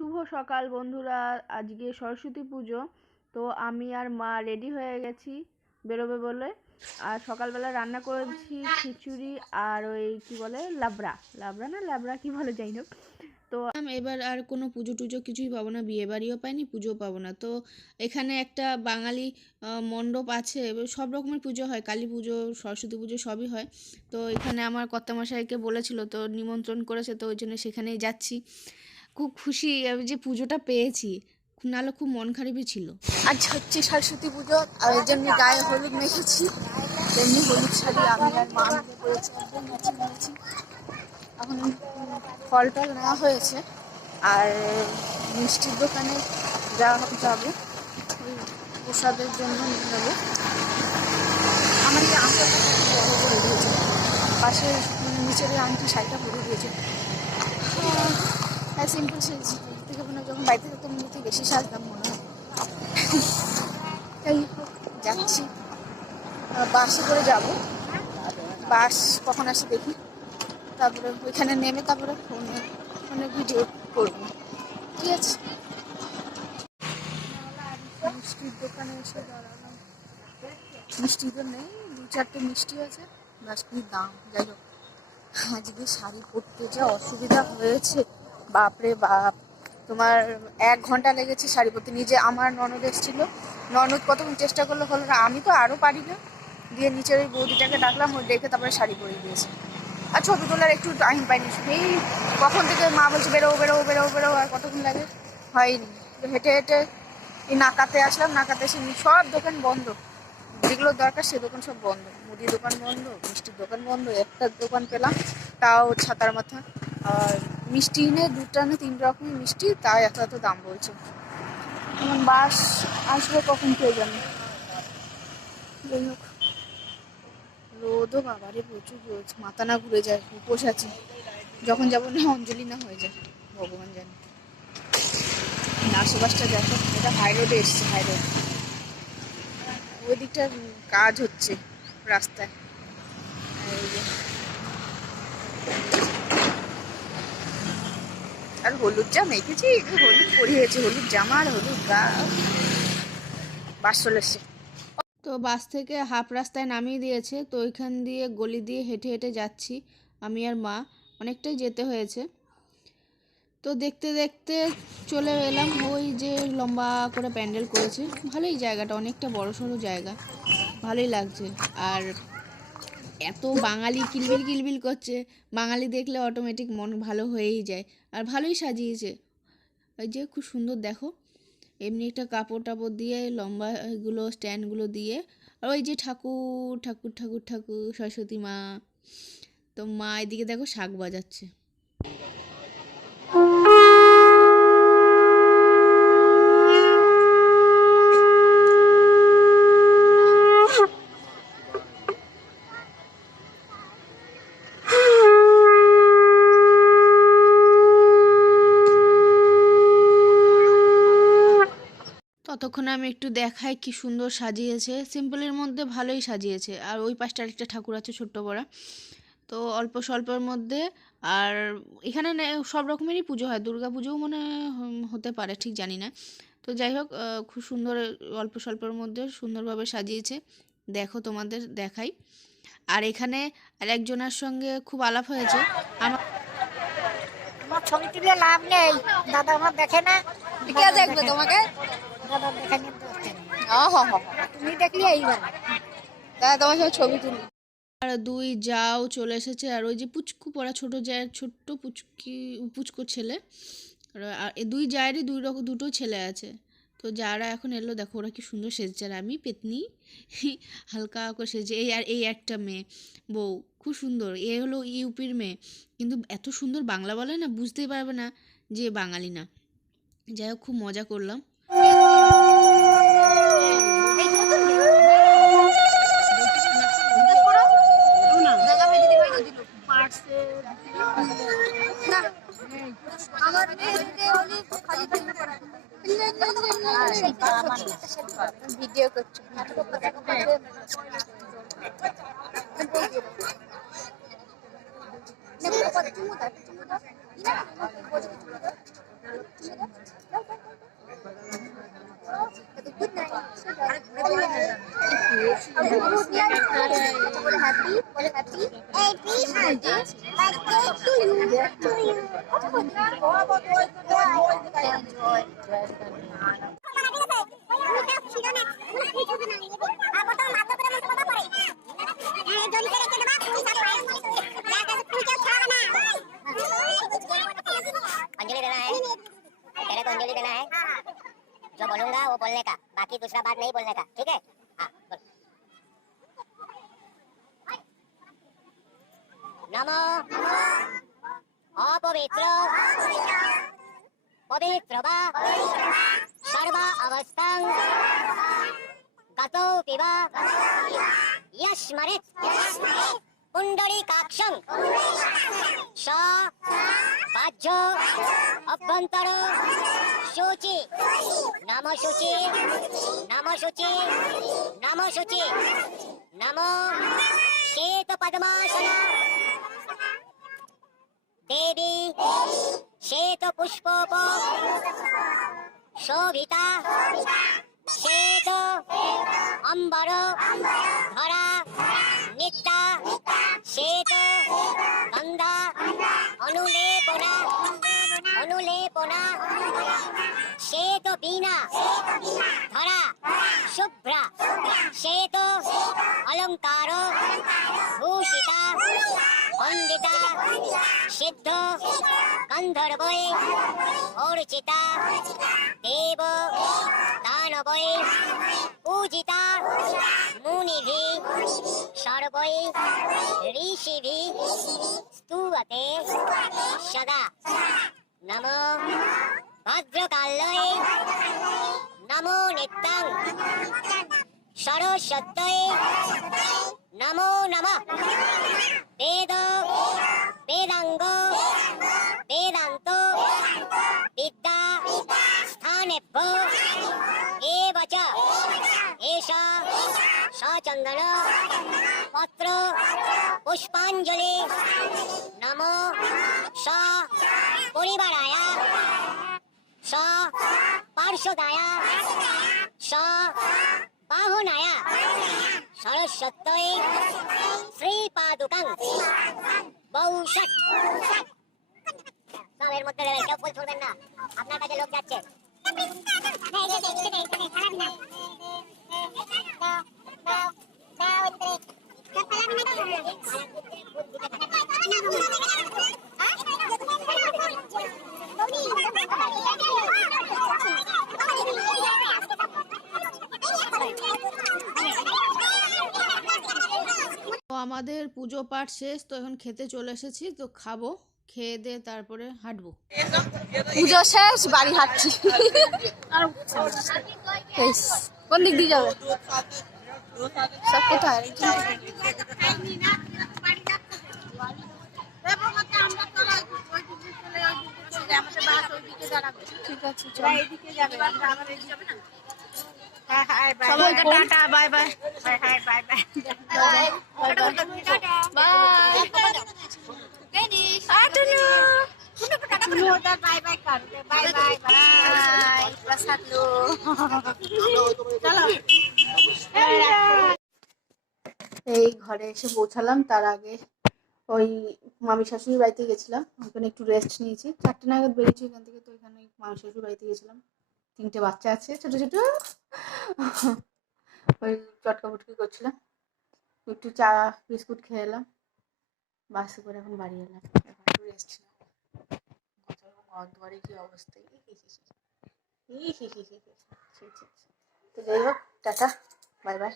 শুভ সকাল বন্ধুরা। আজকে সরস্বতী পুজো, তো আমি আর মা রেডি হয়ে গেছি বেরোবে বলে। আর সকালবেলা রান্না করেছি খিচুড়ি আর ওই কি বলে লাবড়া, লাবড়া না লাবড়া কি বলে যাই হোক। তো এবার আর কোনো পুজো টুজো কিছুই পাবো না, বিয়ে বাড়িও পাইনি, পুজোও পাবো না। তো এখানে একটা বাঙালি মণ্ডপ আছে, এবার সব রকমের পুজো হয়, কালী পুজো সরস্বতী পুজো সবই হয়। তো এখানে আমার কর্তামশাইকে বলেছিল, তো নিমন্ত্রণ করেছে, তো ওই জন্য সেখানেই যাচ্ছি। খুব খুশি আমি যে পুজোটা পেয়েছি, নাহলে খুব মন খারাপই ছিল। আজ হচ্ছে সরস্বতী পুজো, আর এই জন্য গায়ে হলুদ মেখেছি। তেমনি হলুদ শাড়ি আমি আর মা মিলে পরেছি, একদম মেছি মেছি। এখন ফল টল নেওয়া হয়েছে, আর মিষ্টির দোকানে যাবো, প্রসাদের জন্য নিয়ে নেবো। আমার এই আংটাটা বড় করে দিয়েছে, পাশে নিচের আংটি শাড়িটা পরে দিয়েছে। হ্যাঁ, সিম্পল সেজেছি, থেকে মনে যখন বাড়িতে থাকতাম মনে থেকে বেশি সাজতাম মনে হয়। যাই হোক, যাচ্ছি, বাসে করে যাব। বাস কখন আসে দেখি, তারপরে ওইখানে নেমে তারপরে ফোনে ভিডিও করবো। ঠিক আছে, মিষ্টির দোকানে এসে দাঁড়ালাম। মিষ্টি তো নেই, 2-4টে মিষ্টি আছে, বাস কি দাম। যাই হোক, আজকে শাড়ি পরতে যা অসুবিধা হয়েছে, বাপরে বাপ। তোমার 1 ঘন্টা লেগেছে শাড়ি পরতে। নিজে আমার ননদ এসেছিলো, ননদ কতক্ষণ চেষ্টা করলো, হলো না। আমি তো আরও পারি না, দিয়ে নিচের ওই বৌদিটাকে ডাকলাম, ওই দেখে তারপরে শাড়ি পরিয়ে দিয়েছে। আর ছবি তোলার একটু টাইম পাইনি, এই কখন থেকে মা বলছে বেরো বেরো বেরো বেরো, আর কতক্ষণ লাগে হয়নি। হেঁটে হেঁটে এই নাকাতে আসলাম, নাকাতে এসে সব দোকান বন্ধ, যেগুলো দরকার সে দোকান সব বন্ধ। মুদি দোকান বন্ধ, মিষ্টির দোকান বন্ধ, একটা দোকান পেলাম তাও ছাতার মাথা। আর মিষ্টি এনে 2টা না 3 রকমের মিষ্টি, তাই এত এত দাম বলছে। এখন বাস আসবে কখন কে জানে। যাই হোক, রোদও বাবারে প্রচুর রোদ, মাথা না ঘুরে যায়। উপোস আছে, যখন যাবো না অঞ্জলি না হয়ে যায়, ভগবান জানে। আশেপাশটা দেখো, এটা হাই রোডে এসছে, হাই রোড। ওই দিকটা কাজ হচ্ছে রাস্তায়। আর হলুদ যা মেখেছি, হলুদ পরিয়েছে, হলুদ জামা আর হলুদ গা। বাস চলে এসছে। তো বাস থেকে হাফ রাস্তায় নামিয়ে দিয়েছে, তো ওইখান দিয়ে গলি দিয়ে হেঁটে হেঁটে যাচ্ছি আমি আর মা, অনেকটাই যেতে হয়েছে। তো দেখতে দেখতে চলে এলাম ওই যে লম্বা করে প্যান্ডেল করেছে, ভালোই জায়গাটা, অনেকটা বড়সড় জায়গা, ভালোই লাগছে। আর এত বাঙালি কিলবিল কিলবিল করছে, বাঙালি দেখলে অটোমেটিক মন ভালো হয়েই যায়। আর ভালোই সাজিয়েছে, ওই যে খুব সুন্দর দেখো, এমনি একটা কাপড় টাপড় দিয়ে লম্বা এগুলো স্ট্যান্ডগুলো দিয়ে, আর ওই যে ঠাকুর ঠাকুর ঠাকুর ঠাকুর সরস্বতী মা। তো মা এদিকে দেখো শাঁখ বাজাচ্ছে। ততক্ষণে আমি একটু দেখাই কি সুন্দর সাজিয়েছে, সিম্পলের মধ্যে ভালোই সাজিয়েছে। আর ওই পাশটা আরেকটা ঠাকুর আছে ছোট্ট বড়া, তো অল্প স্বল্পের মধ্যে। আর এখানে সব রকমেরই পুজো হয়, দুর্গা পুজোও মনে হতে পারে, ঠিক জানি না। তো যাই হোক, খুব সুন্দর, অল্প স্বল্পের মধ্যে সুন্দরভাবে সাজিয়েছে, দেখো তোমাদের দেখাই। আর এখানে আরেকজনের সঙ্গে খুব আলাপ হয়েছে। আমার ছবি তুলে লাভ নেই, দাদা আমার দেখে না। কে দেখবে তোমাকে? দাদা দেখে না, তুমি দেখলি এইবার দাদা তোমার সঙ্গে ছবি তুলি। আর 2 যাও চলে এসেছে, আর ওই যে পুচকু পড়া ছোট জায়ের ছোট্ট পুচকো ছেলে, আর 2 জায়েরই 2 ছেলে আছে। তো যারা এখন এলো দেখো, ওরা কি সুন্দর সেজেছে, আর আমি পেতনি হালকা করে সেজে। এই একটা মেয়ে বউ, খুব সুন্দর। এ হলো ইউপির মেয়ে, কিন্তু এত সুন্দর বাংলা বলে না, বুঝতেই পারবে না যে বাঙালি না। যাই হোক, খুব মজা করলাম। ভিডিও করছি। अंजलि देना है, पहले तो अंजलि देना है। जो बोलूंगा वो बोलने का, बाकी दूसरा बात नहीं बोलने का, ठीक है? हाँ बोल। नमो अपवित्र पवित्र वा सर्व अवस्थां गतो पिबा यस्मरेत् पुंडरीकाक्षं स बाह्य अभ्यंतर शुचि नम शुचि नम शुचि नम शुचि नमो श्वेत पद्मासन देवी श्वेत पुष्पोप शोभिता श्वेत अंबर धरा नित्या श्वेत गंधा अनुलेपना अनुलेपना श्वेत बीना धरा शुभ्रा श्वेत अलंकार भूषिता वंदिता सिद्ध गंधर्वै अर्चिता देव दानवै पूजिता मुनिभिः सर्वै ऋषिभिः स्तूयते सदा नमो भद्रकाल्यै नमो नित्यं सरस्वत्यै नमो नमः वेद वेदांग वेदांत विद्या स्थानेभ्यो एव च एषा सचन्दन पत्र पुष्पाञ्जलि नमो स परिवाराय स पार्षदाय स बाहुनाय सरस्वत्यै শ্রীপাদুকাং বৌষট সব এর মধ্যে দেবেন, কেউ ফুল ছুড়বেন না, আপনার কাছে লোক যাচ্ছে। তো আমাদের পুজো পাঠ শেষ, তো এখন খেতে চলে এসেছি, তো খাবো, খেয়ে দিয়ে তারপরে হাঁটবো। পুজো শেষ, বাড়ি হাঁটছি। কোন দিক দিয়ে যাবে? সব কোথায়? ঠিক আছে, সবাই tata bye bye bye bye bye bye এই ঘরে এসে পৌঁছালাম। তার আগে ওই মামি শাশুড়ি বাড়িতে গেছিলাম, ওখানে একটু রেস্ট নিয়েছি। 4টে নাগাদ বেরিয়েছি এখান থেকে, তো এখানে মামি শাশুড়ি বাড়িতে গেছিলাম। 3টে বাচ্চা আছে ছোট ছোট, ওই চটকা ফুটকি করছিলাম, একটু চা বিস্কুট খেয়ে এলাম, বাসে করে এখন বাড়ি এলাম। এখন একটু রেস্ট ঘর দুয়ারে কি অবস্থা, তো যাই হোক, টাটা বাই বাই।